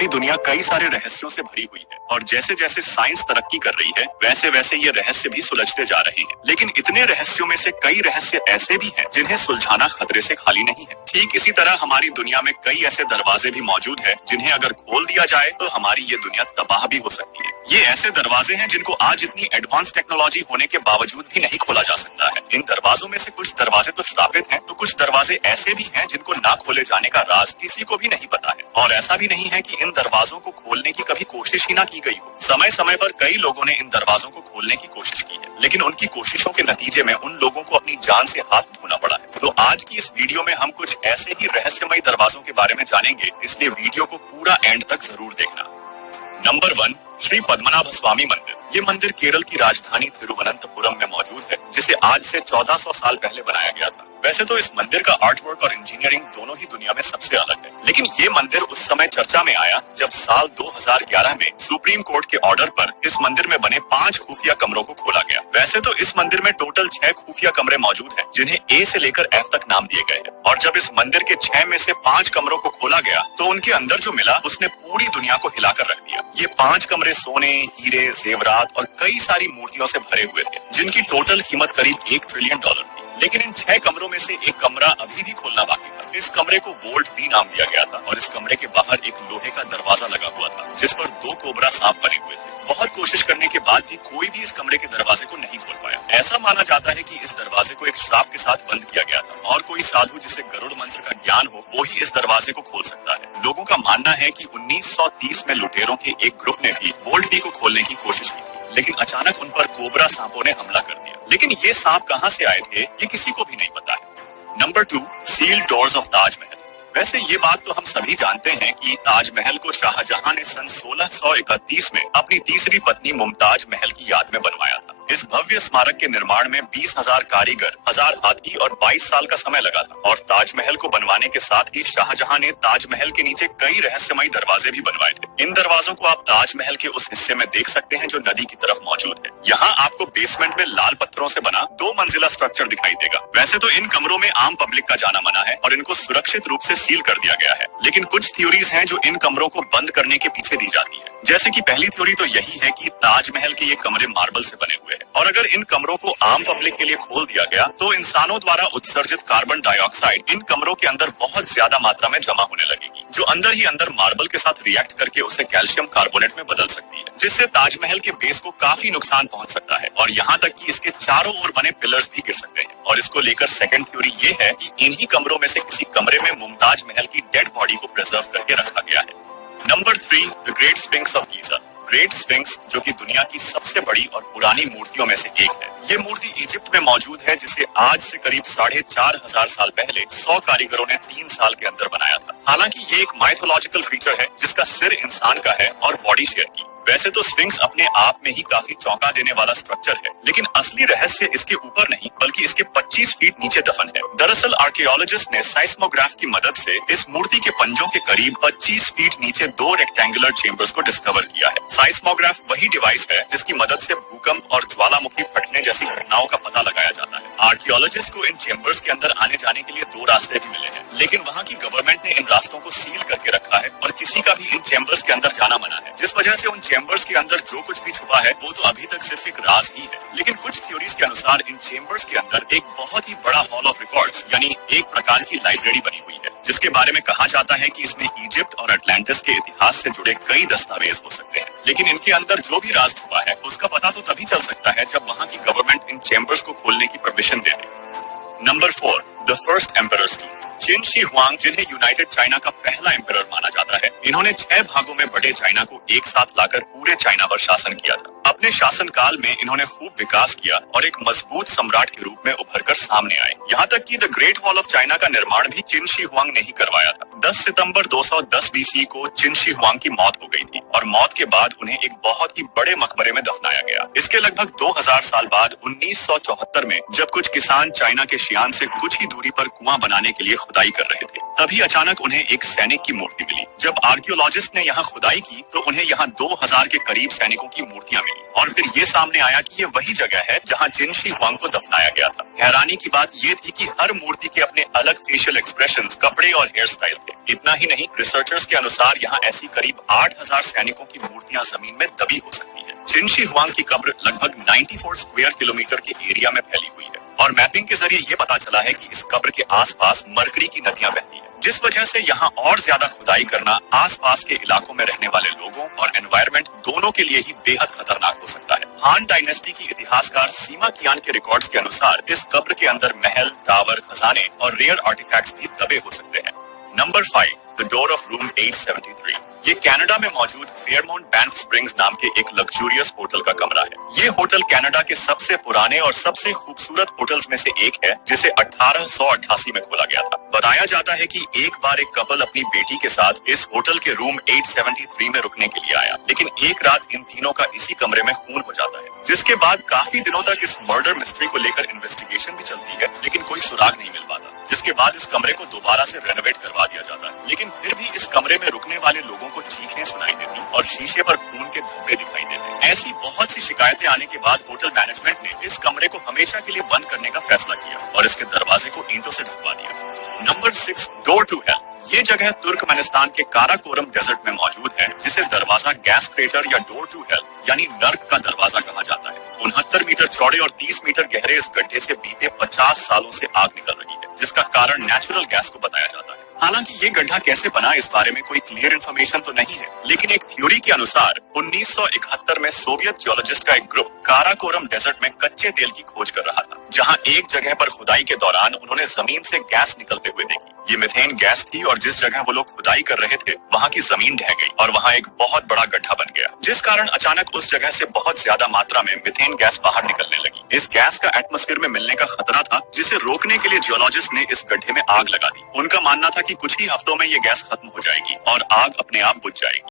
हमारी दुनिया कई सारे रहस्यों से भरी हुई है और जैसे जैसे साइंस तरक्की कर रही है वैसे वैसे ये रहस्य भी सुलझते जा रहे हैं। लेकिन इतने रहस्यों में से कई रहस्य ऐसे भी हैं जिन्हें सुलझाना खतरे से खाली नहीं है। ठीक इसी तरह हमारी दुनिया में कई ऐसे दरवाजे भी मौजूद हैं जिन्हें अगर खोल दिया जाए तो हमारी ये दुनिया तबाह भी हो सकती है। ये ऐसे दरवाजे हैं जिनको आज इतनी एडवांस टेक्नोलॉजी होने के बावजूद भी नहीं खोला जा सकता है। इन दरवाजों में से कुछ दरवाजे तो श्रापित हैं, तो कुछ दरवाजे ऐसे भी हैं जिनको ना खोले जाने का राज किसी को भी नहीं पता है। और ऐसा भी नहीं है कि इन दरवाजों को खोलने की कभी कोशिश ही ना की गई हो। समय समय पर कई लोगों ने इन दरवाजों को खोलने की कोशिश की है, लेकिन उनकी कोशिशों के नतीजे में उन लोगों को अपनी जान से हाथ धोना पड़ा है। तो आज की इस वीडियो में हम कुछ ऐसे ही रहस्यमयी दरवाजों के बारे में जानेंगे, इसलिए वीडियो को पूरा एंड तक जरूर देखना। नंबर 1, श्री पद्मनाभ स्वामी मंदिर। ये मंदिर केरल की राजधानी तिरुवनंतपुरम में मौजूद है, जिसे आज से 1400 साल पहले बनाया गया था। वैसे तो इस मंदिर का आर्टवर्क और इंजीनियरिंग दोनों ही दुनिया में सबसे अलग है, लेकिन ये मंदिर उस समय चर्चा में आया जब साल 2011 में सुप्रीम कोर्ट के ऑर्डर पर इस मंदिर में बने 5 खुफिया कमरों को खोला गया। वैसे तो इस मंदिर में टोटल 6 खुफिया कमरे मौजूद हैं, जिन्हें ए से लेकर एफ तक नाम दिए गए हैं। और जब इस मंदिर के 6 में से 5 कमरों को खोला गया तो उनके अंदर जो मिला उसने पूरी दुनिया को हिलाकर रख दिया। ये 5 कमरे सोने, हीरे, जेवरात और कई सारी मूर्तियों से भरे हुए थे, जिनकी टोटल कीमत करीब $1 ट्रिलियन थी। लेकिन इन 6 कमरों में से एक कमरा अभी भी खोलना बाकी था। इस कमरे को वोल्ट बी नाम दिया गया था और इस कमरे के बाहर एक लोहे का दरवाजा लगा हुआ था, जिस पर 2 कोबरा सांप बने हुए थे। बहुत कोशिश करने के बाद भी कोई भी इस कमरे के दरवाजे को नहीं खोल पाया। ऐसा माना जाता है कि इस दरवाजे को एक श्राप के साथ बंद किया गया था और कोई साधु जिसे गरुड़ मंत्र का ज्ञान हो वो ही इस दरवाजे को खोल सकता है। लोगों का मानना है कि 1930 में लुटेरों के एक ग्रुप ने भी वोल्ट बी को खोलने की कोशिश की, लेकिन अचानक उन पर कोबरा सांपों ने हमला कर दिया। लेकिन ये सांप कहां से आए थे ये किसी को भी नहीं पता है। Number 2, sealed doors of Taj Mahal. वैसे ये बात तो हम सभी जानते हैं कि ताजमहल को शाहजहां ने सन 1631 में अपनी तीसरी पत्नी मुमताज महल की याद में बनवाया था। इस भव्य स्मारक के निर्माण में 20,000 कारीगर, 1000 हाथी और 22 साल का समय लगा था। और ताजमहल को बनवाने के साथ ही शाहजहां ने ताजमहल के नीचे कई रहस्यमयी दरवाजे भी बनवाए थे। इन दरवाजों को आप ताजमहल के उस हिस्से में देख सकते हैं जो नदी की तरफ मौजूद है। यहाँ आपको बेसमेंट में लाल पत्थरों से बना 2 मंजिला स्ट्रक्चर दिखाई देगा। वैसे तो इन कमरों में आम पब्लिक का जाना मना है और इनको सुरक्षित रूप से सील कर दिया गया है, लेकिन कुछ थ्योरीज हैं जो इन कमरों को बंद करने के पीछे दी जाती है। जैसे कि पहली थ्योरी तो यही है कि ताजमहल के ये कमरे मार्बल से बने हुए हैं और अगर इन कमरों को आम पब्लिक के लिए खोल दिया गया तो इंसानों द्वारा उत्सर्जित कार्बन डाइऑक्साइड इन कमरों के अंदर बहुत ज्यादा मात्रा में जमा होने लगेगी, जो अंदर ही अंदर मार्बल के साथ रिएक्ट करके उसे कैल्शियम कार्बोनेट में बदल सकती है, जिससे ताजमहल के बेस को काफी नुकसान पहुंच सकता है और यहाँ तक कि इसके चारों ओर बने पिलर्स भी गिर सकते हैं। और इसको लेकर सेकंड थ्योरी ये है कि इन्हीं कमरों में से किसी कमरे में मुमताज महल की डेड बॉडी को प्रिजर्व करके रखा गया है। Number 3, the great sphinx of Giza. Great sphinx जो कि दुनिया की सबसे बड़ी और पुरानी मूर्तियों में से एक है। ये मूर्ति इजिप्ट में मौजूद है, जिसे आज से करीब 4500 साल पहले 100 कारीगरों ने 3 साल के अंदर बनाया था। हालांकि ये एक माइथोलॉजिकल क्रीचर है जिसका सिर इंसान का है और बॉडी शेर की। वैसे तो स्फिंक्स अपने आप में ही काफी चौंका देने वाला स्ट्रक्चर है, लेकिन असली रहस्य इसके ऊपर नहीं बल्कि इसके 25 फीट नीचे दफन है। दरअसल आर्कियोलॉजिस्ट ने साइस्मोग्राफ की मदद से इस मूर्ति के पंजों के करीब 25 फीट नीचे 2 रेक्टेंगुलर चेम्बर्स को डिस्कवर किया है। साइस्मोग्राफ वही डिवाइस है जिसकी मदद से भूकंप और ज्वालामुखी फटने जैसी घटनाओं का पता लगाया जाता है। आर्कियोलॉजिस्ट को इन चेम्बर्स के अंदर आने जाने के लिए 2 रास्ते भी मिले हैं, लेकिन वहाँ की गवर्नमेंट ने इन रास्तों को सील करके रखा है और किसी का भी इन चेम्बर्स के अंदर जाना मना है, जिस वजह से उन चेम्बर्स के अंदर जो कुछ भी छुपा है वो तो अभी तक सिर्फ एक राज ही है। लेकिन कुछ थ्योरीज के अनुसार इन चेम्बर्स के अंदर एक बहुत ही बड़ा हॉल ऑफ रिकॉर्ड्स यानी एक प्रकार की लाइब्रेरी बनी हुई है, जिसके बारे में कहा जाता है कि इसमें इजिप्ट और अटलांटिस के इतिहास से जुड़े कई दस्तावेज हो सकते हैं। लेकिन इनके अंदर जो भी राज छुपा है उसका पता तो तभी चल सकता है जब वहाँ की गवर्नमेंट इन चेम्बर्स को खोलने की परमिशन दे दे। Number 4, the first emperor's tomb. Qin Shi Huang, जिन्हें यूनाइटेड चाइना का पहला एम्परर माना जाता है, इन्होंने 6 भागों में बटे चाइना को एक साथ लाकर पूरे चाइना पर शासन किया था। अपने शासन काल में इन्होंने खूब विकास किया और एक मजबूत सम्राट के रूप में उभरकर सामने आए। यहाँ तक कि the great wall of China का निर्माण भी चिन शी हुआंग ने ही करवाया था। 10 सितंबर 210 बीसी को चिन शी हुआंग की मौत हो गई थी और मौत के बाद उन्हें एक बहुत ही बड़े मकबरे में दफनाया गया। इसके लगभग 2000 साल बाद 1974 में जब कुछ किसान चाइना के शियान से कुछ ही दूरी पर कुआं बनाने के लिए खुदाई कर रहे थे। तभी अचानक उन्हें एक सैनिक की मूर्ति मिली। जब आर्कियोलॉजिस्ट ने यहाँ खुदाई की तो उन्हें यहाँ 2000 के करीब सैनिकों की मूर्तियां मिली और फिर ये सामने आया कि ये वही जगह है जहाँ जिन शी हुआंग को दफनाया गया था। हैरानी की बात ये थी कि हर मूर्ति के अपने अलग फेशियल एक्सप्रेशंस, कपड़े और हेयर स्टाइल थे। इतना ही नहीं, रिसर्चर्स के अनुसार यहाँ ऐसी करीब 8000 सैनिकों की मूर्तियां जमीन में दबी हो सकती है। जिन शी हुआंग की कब्र लगभग 94 स्क्वायर किलोमीटर के एरिया में फैली हुई है और मैपिंग के जरिए ये पता चला है कि इस कब्र के आसपास मरकरी की नदियां बहती है, जिस वजह से यहाँ और ज्यादा खुदाई करना आसपास के इलाकों में रहने वाले लोगों और एनवायरनमेंट दोनों के लिए ही बेहद खतरनाक हो सकता है। हान डायनेस्टी की इतिहासकार सीमा कियान के रिकॉर्ड्स के अनुसार इस कब्र के अंदर महल, टावर, खजाने और रेयर आर्टिफैक्ट्स भी दबे हो सकते हैं। Number 5, the door of room 873। ये कनाडा में मौजूद फेयरमाउंट बैंफ स्प्रिंग्स नाम के एक लग्जूरियस होटल का कमरा है। ये होटल कनाडा के सबसे पुराने और सबसे खूबसूरत होटल्स में से एक है, जिसे 1888 में खोला गया था। बताया जाता है कि एक बार एक कपल अपनी बेटी के साथ इस होटल के रूम 873 में रुकने के लिए आया, लेकिन एक रात इन तीनों का इसी कमरे में खून हो जाता है, जिसके बाद काफी दिनों तक इस मर्डर मिस्ट्री को लेकर इन्वेस्टिगेशन भी चलती है, लेकिन कोई सुराग नहीं मिल पाता। जिसके बाद इस कमरे को दोबारा से रेनोवेट करवा दिया जाता है, लेकिन फिर भी इस कमरे में रुकने वाले लोगों को चीखें सुनाई देती और शीशे पर खून के धब्बे दिखाई देते। ऐसी बहुत सी शिकायतें आने के बाद होटल मैनेजमेंट ने इस कमरे को हमेशा के लिए बंद करने का फैसला किया और इसके दरवाजे को ईंटों से ढकवा दिया। Number 6, door to hell. ये जगह तुर्कमेनिस्तान के काराकोरम डेजर्ट में मौजूद है, जिसे दरवाजा गैस क्रेटर या डोर टू हेल यानी नर्क का दरवाजा कहा जाता है। 69 मीटर चौड़े और 30 मीटर गहरे इस गड्ढे से बीते 50 सालों से आग निकल रही है, जिसका कारण नेचुरल गैस को बताया जाता है। हालांकि ये गड्ढा कैसे बना इस बारे में कोई क्लियर इन्फॉर्मेशन तो नहीं है, लेकिन एक थ्योरी के अनुसार 1971 में सोवियत जियोलॉजिस्ट का एक ग्रुप काराकोरम डेजर्ट में कच्चे तेल की खोज कर रहा था, जहां एक जगह पर खुदाई के दौरान उन्होंने जमीन से गैस निकलते हुए देखी। ये मीथेन गैस थी और जिस जगह वो लोग खुदाई कर रहे थे वहां की जमीन ढह गई और वहां एक बहुत बड़ा गड्ढा बन गया, जिस कारण अचानक उस जगह से बहुत ज्यादा मात्रा में मीथेन गैस बाहर निकलने लगी। इस गैस का एटमॉस्फेयर में मिलने का खतरा था, जिसे रोकने के लिए जियोलॉजिस्ट ने इस गड्ढे में आग लगा दी। उनका मानना था कि कुछ ही हफ्तों में ये गैस खत्म हो जाएगी और आग अपने आप बुझ जाएगी।